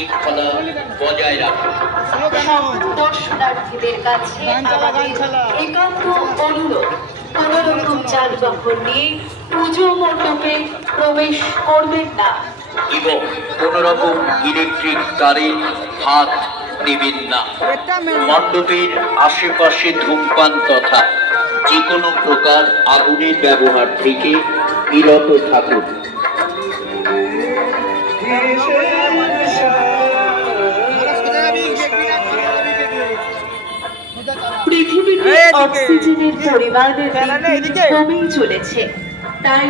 শৃঙ্খলা বজায় রাখুন। দর্শনার্থীদের কাছে একান্ত অনুরোধ, কোনোরকম যানবাহন নিয়ে পুজো মণ্ডপে প্রবেশ করবেন না এবং কোন রকম ইলেকট্রিক তারে হাত দেবেন না। মণ্ডপের আশেপাশে ধূমপান তথা যে কোনো প্রকার আগুনের ব্যবহার থেকে বিরত থাকুন। পৃথিবীতে অক্সিজেনের পরিমাণ কমেই চলেছে, তাই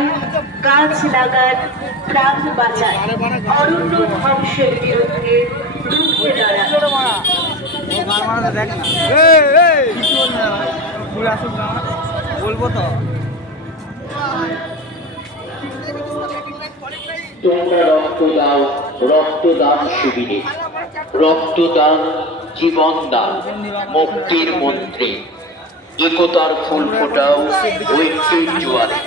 গাছ লাগান, প্রাণ বাঁচান, অরণ্য ধ্বংসের বিরুদ্ধে রুখে দাঁড়ান। তোমরা রক্ত দাও রক্তদান শিবিরে, রক্তদান জীবনদান, মুক্তির মন্ত্রে, একতার ফুল ফোটাও ঐক্যের জোয়ারে।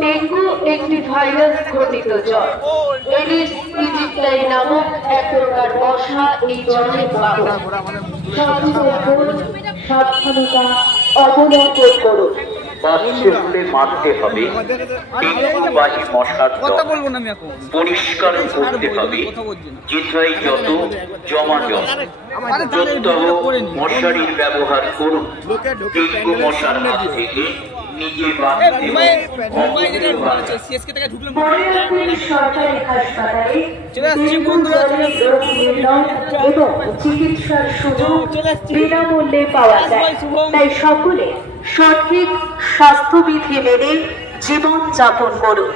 ডেঙ্গু একটি ভাইরাস ঘটিত জ্বর। এডিস ইজিপ্টাই নামক এক প্রকার মশা এই জ্বরের বাহক। সাবধানতা অবলম্বন করুন। বাঁচতে হলে মারতে হবে, ডেঙ্গুবাহী মশার পরিষ্কার করতে হবে, যেথায় যত জমা জল। প্রত্যহ মশারির ব্যবহার করুন, ডেঙ্গু মশার হাত থেকে নিজে বাঁচতে সরকারি হাসপাতালে এবং চিকিৎসার সুযোগ বিনামূল্যে পাওয়া যায়, তাই সকলে সঠিক স্বাস্থ্যবিধি মেনে জীবন যাপন করুন।